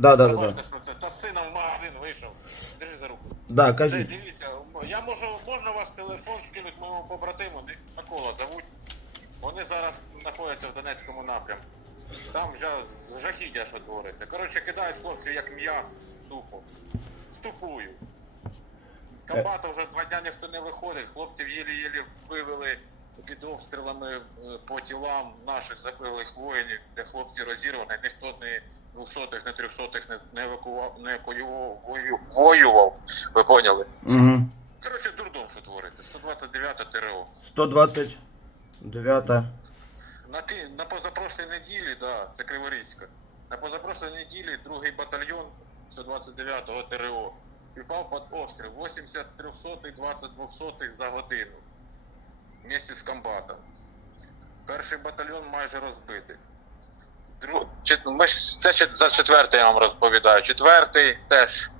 Да, да, да, да. Що це та з сином в магазин вийшов. Держи за руку. Да, Це кажіть. дивіться, я можу, можна ваш телефон скинути моєму побратиму, Микола зовуть. Вони зараз знаходяться в Донецькому напрямку. Там вже жахіття, що твориться. Коротше, кидають хлопців як м'яс тупо. Ступую. З комбата вже два дня ніхто не виходить, хлопців єлі-єлі вивели під обстрілами е, по тілам наших загиблих воїнів, де хлопці розірвані, ніхто не двохсотих, не трьохсотих не, не евакував, не евакуював, вою- воював. Ви поняли? Угу. Коротше, дурдом, що твориться. 129 ТРО. 129. На, ті, на позапрошлій неділі, да, це Криворізька. На позапрошлій неділі другий батальйон 129-го ТРО піпав під обстріл 80 300 20 200 за годину. Вместе з комбатом. Перший батальйон майже розбитий. Дру... чет- Ми ж... Це чет- за четвертий я вам розповідаю. Четвертий теж.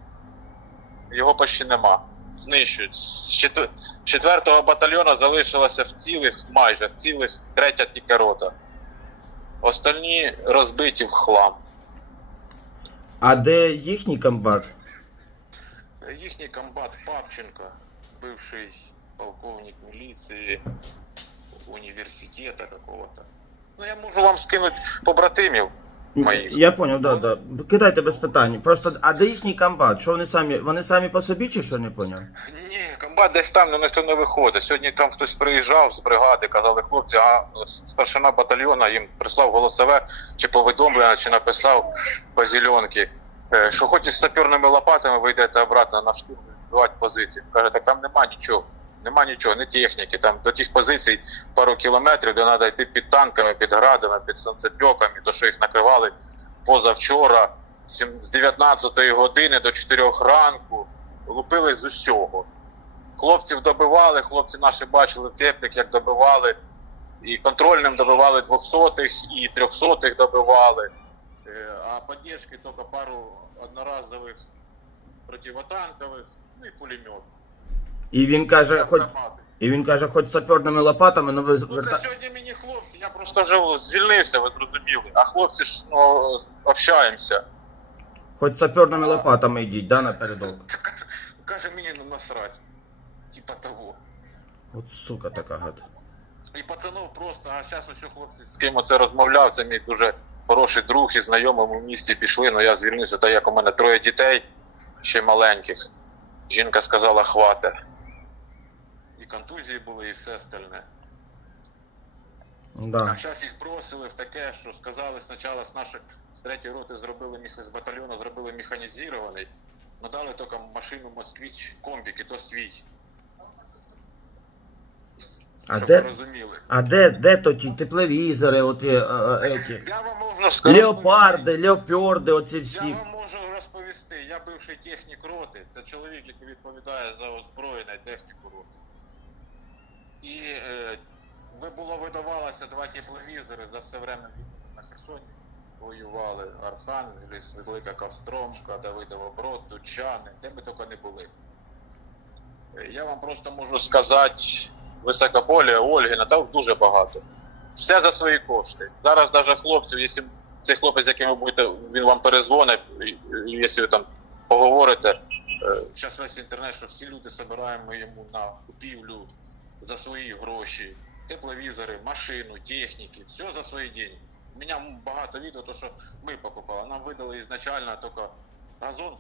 Його почти нема. Знищують. З чет- четвертого батальйону залишилося в цілих, майже в цілих третя тільки рота. Остальні розбиті в хлам. А де їхній комбат? Їхній комбат Павченко, бивший полковник міліції університету какого-то. Ну я можу вам скинути побратимів моїх. Я поняв, да, да. Кидайте без питань. Просто, а де їхній комбат? Що вони самі? Вони самі по собі чи що не поняв? Ні, комбат десь там, ну ніхто не виходить. Сьогодні там хтось приїжджав з бригади, казали хлопці, а старшина батальйона їм прислав голосове чи повідомлення, чи написав по зеленки, е, що хоч із саперними лопатами ви йдете обратно на штурм відбивати позиції. Каже, так там нема нічого. Нема нічого, ні техніки. Там до тих позицій пару кілометрів, де треба йти під танками, під градами, під санцепьоками, то що їх накривали позавчора з 19 години до 4 ранку, лупили з усього. Хлопців добивали, хлопці наші бачили в теплік, як добивали. І контрольним добивали 200-х, і 300-х добивали. Е, А поддержки тільки пару одноразових противотанкових, ну і пулемет. І він каже, хоч. І він каже, хоч саперними лопатами, ну ви Ну, це сьогодні мені хлопці, я просто живу, звільнився, ви зрозуміли. А хлопці ж ну, общаємося. хоч саперними лопатами йдіть, да, напередок. Каже- мені ну, насрать. Типа того. От сука така гад. І пацанов просто, а зараз ось хлопці з ким оце розмовляв, це мій дуже хороший друг і знайомий ми в місті пішли, ну я звільнився, так як у мене троє дітей, ще маленьких. Жінка сказала, хвате. І контузії були, і все остальне. А зараз їх бросили в таке, що сказали спочатку з наших з третьої роти зробили з батальйону зробили механізований, но дали тільки машину Москвич комбік, і то свій. А Щоб де- розуміли. А де, де то ті тепловізори, оті, е, е, еті? Я вам можу сказати. Леопарди, леопьорди, оці всі. Я вам можу розповісти. Я бивший технік роти. Це чоловік, який відповідає за озброєння і техніку роти. І е, було видавалося два тепловізори за все время на Херсоні. Воювали Архангельськ, Велика Костромка, Давидово Брод, Дучани, де ми тільки не були. Е, Я вам просто можу сказати, Високополе, Ольгіна, там дуже багато. Все за свої кошти. Зараз навіть хлопців, якщо цей хлопець, яким ви будете, він вам перезвонить, якщо ви там поговорите. Зараз весь інтернет, що всі люди збираємо йому на купівлю за свої гроші, тепловізори, машину, техніки, все за свої деньги. У мене багато відео, то що ми покупали. Нам видали ізначально тільки газон,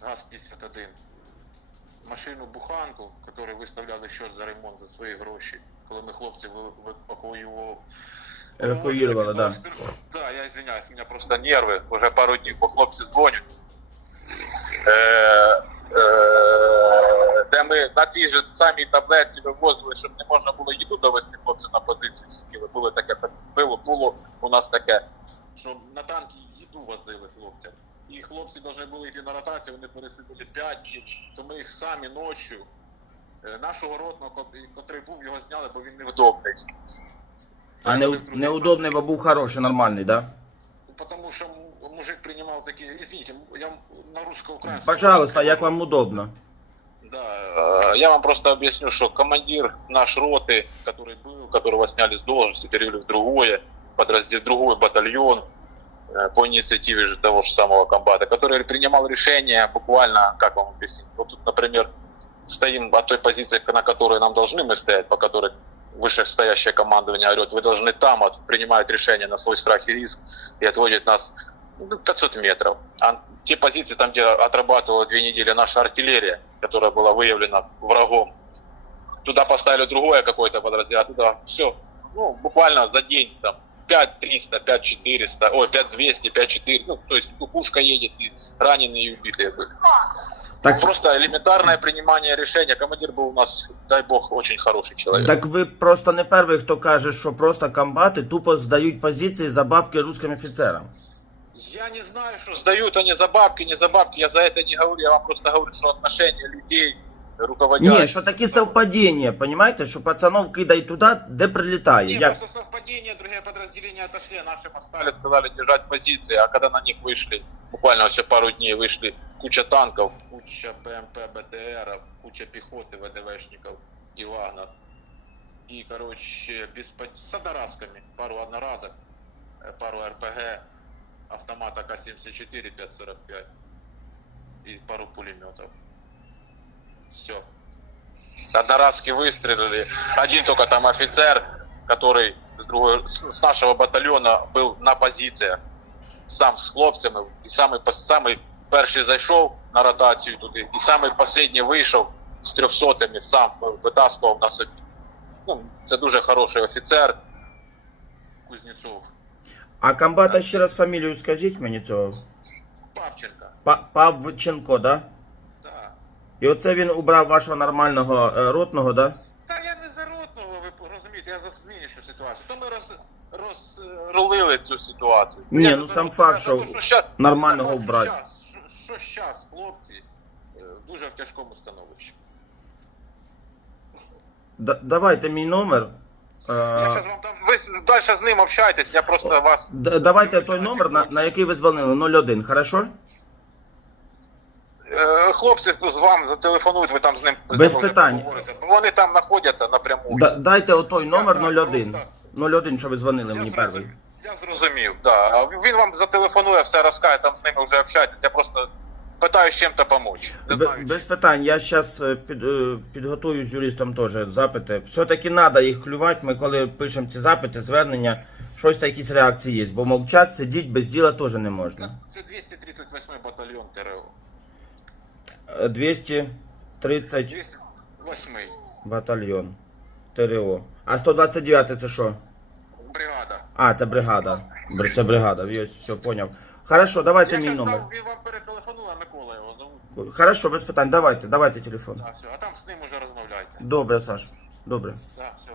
ГАЗ-51, машину буханку, яку виставляли щось за ремонт за свої гроші, коли ми хлопців евакуювали. Евакуювали, да. Да, я извиняюсь, у меня просто нервы, уже пару днів, бо хлопці дзвонять. Е, е, ми на цій же самій таблетці вивозили, щоб не можна було їду довести хлопців на позицію сиділи. Було таке було, було у нас таке, що на танки їду возили хлопцям. І хлопці повинні були йти на ротацію, вони пересиділи 5 днів, то ми їх самі ночі. е, Нашого ротного, ко- котрий був, його зняли, бо він невдобний. А не, неудобний, бо був хороший, нормальний, да? Потому что м- мужик принимал такие, извините, я на русско-украинском. Пожалуйста, як вам удобно. Да, э, я вам просто объясню, что командир наш роты, который был, которого сняли с должности, перевели в другое, подраздел, другой батальон, э, по инициативе же того же самого комбата, который принимал решения буквально, как вам объяснить, вот тут, например, стоим от той позиции, на которой нам должны мы стоять, по которой вышестоящее командование орет, вы должны там, от, принимают решение на свой страх и риск и отводит нас ну, 500 метров. А те позиции, там, где отрабатывала две недели наша артиллерия, которая была выявлена врагом, туда поставили другое какое-то подразделение, а туда все, ну, буквально за день там 5300, 5400, ой, 5200, 5400, ну, то есть ну, пушка едет, и раненые и убитые были. Так, Просто элементарное принимание решения. Командир был у нас, дай бог, очень хороший человек. так ви просто не перший, хто каже, що просто комбати тупо здають позиції за бабки русским офіцерам. Я не знаю, что сдают они за бабки, не за бабки, я за это не говорю, я вам просто говорю, что отношения людей, руководящих. Ні, що такі совпадіння, понімаєте, що пацанов кидають туди, де прилітає. Не, Як... просто совпадение, другие подразделения отошли, а нашим остались, сказали держать позиции, а когда на них вышли, буквально еще пару дней вышли куча танков, куча БМП, БТР, куча пехоты, ВДВшников и Вагнер. И, короче, без, под- с одноразками, пару одноразок, э, пару РПГ, автомат АК-74, 545 и пару пулеметов. Все. Одноразки выстрелили. Один только там офицер, который с, другой, с с нашего батальона был на позициях. Сам з хлопцями. І самий, пос- самий перший зайшов на ротацію туди, і самий останній вийшов з трьохсотими, сам витаскував на собі. Ну, це дуже хороший офіцер. Кузнєцов. А комбата ще раз фамілію скажіть мені цього. Павченка. Па- Павченко, да? Да. І оце він убрав вашого нормального е, ротного, да? Та я не за ротного, ви розумієте, я за нинішню ситуацію. То ми роз, розрулили цю ситуацію. Ні, Я ну за сам факт, я що за те, ща- нормального за факт. Що щас, що, що щас, хлопці, е, дуже в тяжкому становищі. Д- давайте мій номер. Е, Я щас вам там, ви далі з ним общайтесь, я просто вас... д- давайте той номер, на, на який ви дзвонили, 01, хорошо? Е, Хлопці з вам зателефонують, ви там з ним з Без ним питань. поговорите. Вони там знаходяться напряму. Да, дайте отой номер так, 01. просто- 01, що ви дзвонили мені зрозумів. перший. Я зрозумів, да. А Він вам зателефонує, все розкаже, там з ними вже общаєтесь. Я просто питаю з чим-то помочь. Не знаю. без питань, я зараз під, е, підготую з юристом теж запити. Все-таки треба їх клювати. Ми коли пишемо ці запити, звернення, щось та якісь реакції є. Бо мовчать, сидіть без діла теж не можна. Це, це 238 батальйон ТРО. Е, 230 208 батальйон. ТРО. А 129 це що? бригада. А, це бригада. Бр- Це бригада, Є, все, поняв. Хорошо, давайте Я мій номер. дам, вам Микола його зовут. Хорошо, без питань, давайте, давайте телефон. Так, все, а там з ним уже розмовляйте. Добре, Саш. Добре. Да, все.